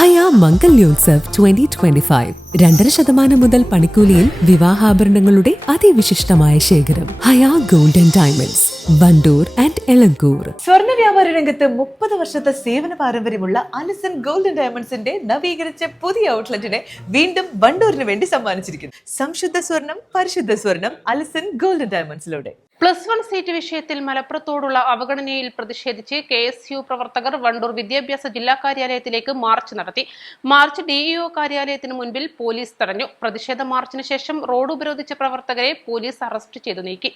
Haya Mangalyotsav twenty twenty five രണ്ടര ശതമാനം മുതൽ പണിക്കൂലിയിൽ വിവാഹാഭരണങ്ങളുടെ അതിവിശിഷ്ടമായ ശേഖരം. Haya golden diamonds Wandoor and Elankur. സ്വർണ വ്യാപാര രംഗത്ത് മുപ്പത് വർഷത്തെ സേവന പാരമ്പര്യമുള്ള അലിസൺ ഗോൾഡൻ ഡയമണ്ട്സിന്റെ നവീകരിച്ച പുതിയ ഔട്ട്ലെറ്റിനെ വീണ്ടും വണ്ടൂരിന് വേണ്ടി സമ്മാനിച്ചിരിക്കുന്നു. സംശുദ്ധ സ്വർണം പരിശുദ്ധ സ്വർണം അലിസൺ ഗോൾഡൻ ഡയമണ്ട്സിലൂടെ. പ്ലസ് വൺ സീറ്റ് വിഷയത്തിൽ മലപ്പുറത്തോടുള്ള അവഗണനയിൽ പ്രതിഷേധിച്ച് കെ എസ് യു പ്രവർത്തകർ വണ്ടൂർ വിദ്യാഭ്യാസ ജില്ലാ കാര്യാലയത്തിലേക്ക് മാർച്ച് നടത്തി. മാർച്ച് ഡിഇഒ കാര്യാലയത്തിന് മുൻപിൽ പോലീസ് തടഞ്ഞു. പ്രതിഷേധ മാർച്ചിന് ശേഷം റോഡ് ഉപരോധിച്ച പ്രവർത്തകരെ പോലീസ് അറസ്റ്റ് ചെയ്തു നീക്കി.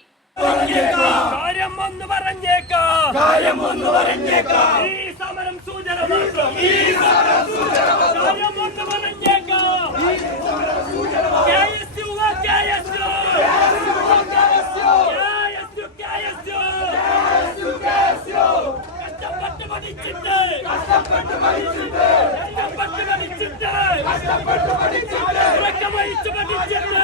ഈ ഉറക്കം വഹിച്ച്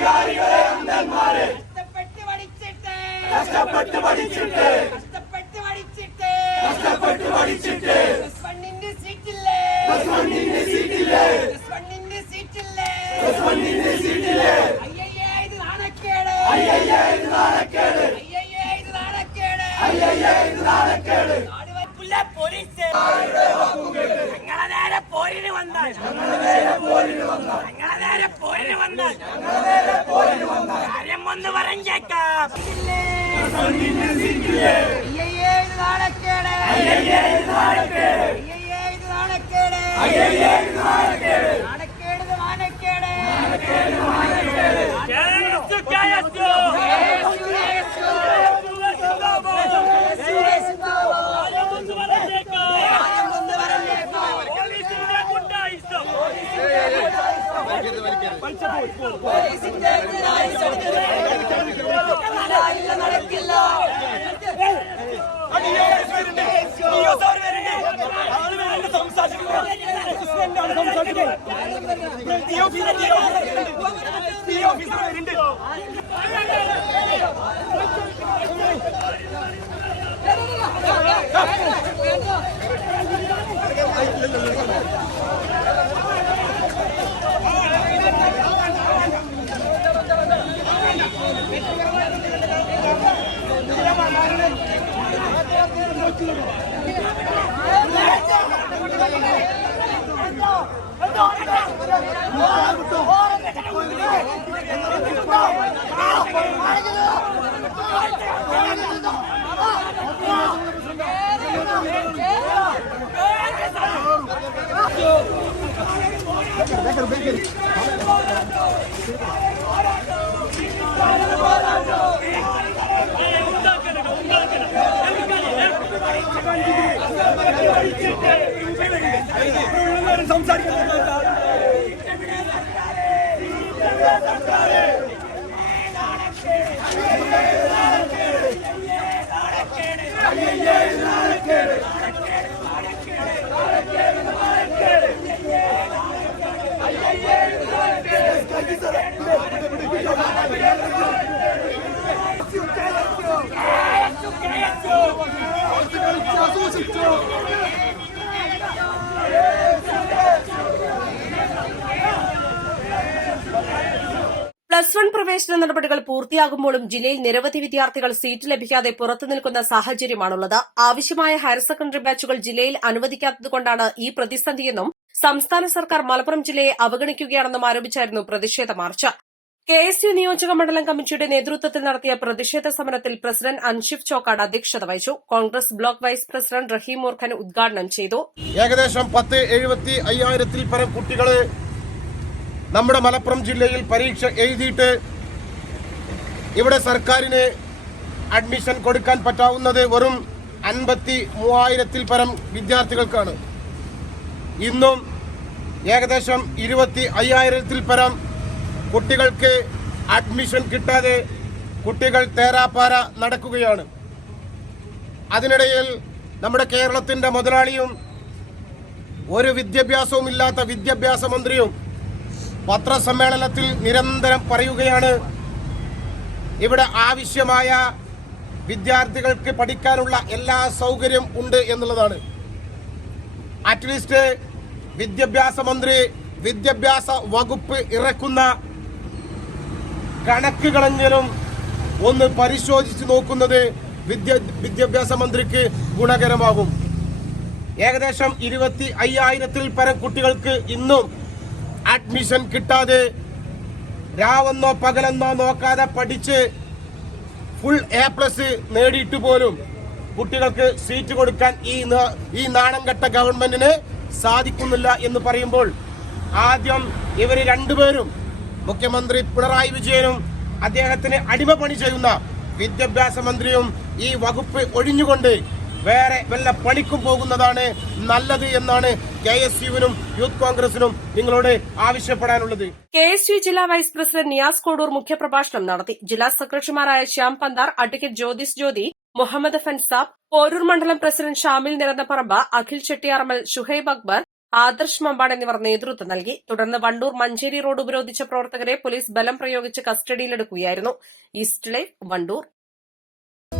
അന്തന്മാരെ അധികാരികളെ അന്തന്മാരെ കഷ്ടപ്പെട്ട് പഠിച്ചിട്ട് കഷ്ടപ്പെട്ട് പഠിച്ചിട്ട് കഷ്ടപ്പെട്ട് പഠിച്ചിട്ട് കഷ്ടപ്പെട്ട് പഠിച്ചിട്ട് പ്ലസ് വണ്ണിന്റെ സീറ്റില്ലേ പ്ലസ് വണ്ണിന്റെ സീറ്റില്ലേ പ്ലസ് വണ്ണിന്റെ സീറ്റില്ലേ പ്ലസ് വണ്ണിന്റെ സീറ്റില്ലേ അയ്യയ്യേ ഇത് നാണക്കേട് അയ്യയ്യേ ഇത് നാണക്കേട് അയ്യയ്യേ ഇത് നാണക്കേട് അയ്യയ്യേ ഇത് നാണക്കേട് നാടുവെപ്പില്ല പോലീസ് ഞങ്ങളെ നേരെ പോരിന് വന്നാൽ ഞങ്ങളെ നേരെ പോരിന് വന്നാൽ കാര്യം ഒന്ന് പറഞ്ഞേക്കാം അയ്യയ്യേ, ഇത് നാണക്കേട്. അയ്യയ്യേ, ഇത് നാണക്കേട്. നാണക്കേട്, Let's go! പ്ലസ് വൺ പ്രവേശന നടപടികൾ പൂർത്തിയാകുമ്പോഴും ജില്ലയിൽ നിരവധി വിദ്യാർത്ഥികൾ സീറ്റ് ലഭിക്കാതെ പുറത്തു നിൽക്കുന്ന സാഹചര്യമാണുള്ളത്. ആവശ്യമായ ഹയർ സെക്കൻഡറി ബാച്ചുകൾ ജില്ലയിൽ അനുവദിക്കാത്തതുകൊണ്ടാണ് ഈ പ്രതിസന്ധിയെന്നും സംസ്ഥാന സർക്കാർ മലപ്പുറം ജില്ലയെ അവഗണിക്കുകയാണെന്നും ആരോപിച്ചായിരുന്നു പ്രതിഷേധ മാർച്ച്. കെ എസ് യു നിയോജക മണ്ഡലം കമ്മിറ്റിയുടെ നേതൃത്വത്തിൽ നടത്തിയ പ്രതിഷേധ സമരത്തിൽ പ്രസിഡന്റ് അൻഷിഫ് ചോക്കാട് അധ്യക്ഷത വഹിച്ചു. Congress block vice president Raheem ഉദ്ഘാടനം ചെയ്തു. ഏകദേശം പത്ത് എഴുപത്തി അയ്യായിരത്തിൽ പരം കുട്ടികൾ നമ്മുടെ മലപ്പുറം ജില്ലയിൽ പരീക്ഷ എഴുതിയിട്ട് ഇവിടെ സർക്കാരിന് അഡ്മിഷൻ കൊടുക്കാൻ പറ്റാവുന്നത് വെറും അൻപത്തി മൂവായിരത്തിൽ പരം വിദ്യാർത്ഥികൾക്കാണ്. ഇന്നും ഏകദേശം ഇരുപത്തി അയ്യായിരത്തിൽ പരം കുട്ടികൾക്ക് അഡ്മിഷൻ കിട്ടാതെ കുട്ടികൾ തേരാപ്പാര നടക്കുകയാണ്. അതിനിടയിൽ നമ്മുടെ കേരളത്തിന്റെ മുതലാളിയും ഒരു വിദ്യാഭ്യാസവും ഇല്ലാത്ത വിദ്യാഭ്യാസ മന്ത്രിയും പത്രസമ്മേളനത്തിൽ നിരന്തരം പറയുകയാണ്. ഇവിടെ ആവശ്യമായ വിദ്യാർത്ഥികൾക്ക് പഠിക്കാനുള്ള എല്ലാ സൗകര്യം ഉണ്ട് എന്നുള്ളതാണ്. അറ്റ്ലീസ്റ്റ് വിദ്യാഭ്യാസ മന്ത്രി വിദ്യാഭ്യാസ വകുപ്പ് ഇറക്കുന്ന കണക്കുകളെങ്കിലും ഒന്ന് പരിശോധിച്ച് നോക്കുന്നത് വിദ്യ വിദ്യാഭ്യാസ മന്ത്രിക്ക് ഗുണകരമാകും. ഏകദേശം ഇരുപത്തി അയ്യായിരത്തിൽ പരം കുട്ടികൾക്ക് ഇന്നും അഡ്മിഷൻ കിട്ടാതെ രാവെന്നോ പകലെന്നോ നോക്കാതെ പഠിച്ച് ഫുൾ എ പ്ലസ് നേടിയിട്ട് പോലും കുട്ടികൾക്ക് സീറ്റ് കൊടുക്കാൻ ഈ ഈ നാണം കെട്ട ഗവൺമെന്റിന് സാധിക്കുന്നില്ല എന്ന് പറയുമ്പോൾ ആദ്യം ഇവർ രണ്ടുപേരും മുഖ്യമന്ത്രി പിണറായി വിജയനും അദ്ദേഹത്തിന് അടിമപ്പണി ചെയ്യുന്ന വിദ്യാഭ്യാസ മന്ത്രിയും ഈ വകുപ്പ് ഒഴിഞ്ഞുകൊണ്ട് വേറെ വല്ല പണിക്കും പോകുന്നതാണ് നല്ലത് എന്നാണ് കെ എസ് യുവിനും യൂത്ത് കോൺഗ്രസിനും നിങ്ങളോട് ആവശ്യപ്പെടാനുള്ളത്. കെ എസ് യു ജില്ലാ വൈസ് പ്രസിഡന്റ് നിയാസ് കോഡൂർ മുഖ്യപ്രഭാഷണം നടത്തി. ജില്ലാ സെക്രട്ടറിമാരായ ശ്യാം പന്താർ അഡ്വക്കേറ്റ് ജ്യോതിസ് ജ്യോതി മുഹമ്മദ് ഫൻസാബ് പോരൂർ മണ്ഡലം പ്രസിഡന്റ് ഷാമിൽ നിരന്തപ്പറമ്പ് അഖിൽ ചെട്ടിയാർമൽ ഷുഹൈബ് അക്ബർ ആദർശ് മമ്പാട് എന്നിവർ നേതൃത്വം നൽകി. തുടർന്ന് വണ്ടൂർ മഞ്ചേരി റോഡ് ഉപരോധിച്ച പ്രവർത്തകരെ പോലീസ് ബലം പ്രയോഗിച്ച് കസ്റ്റഡിയിലെടുക്കുകയായിരുന്നു. East life Wandoor.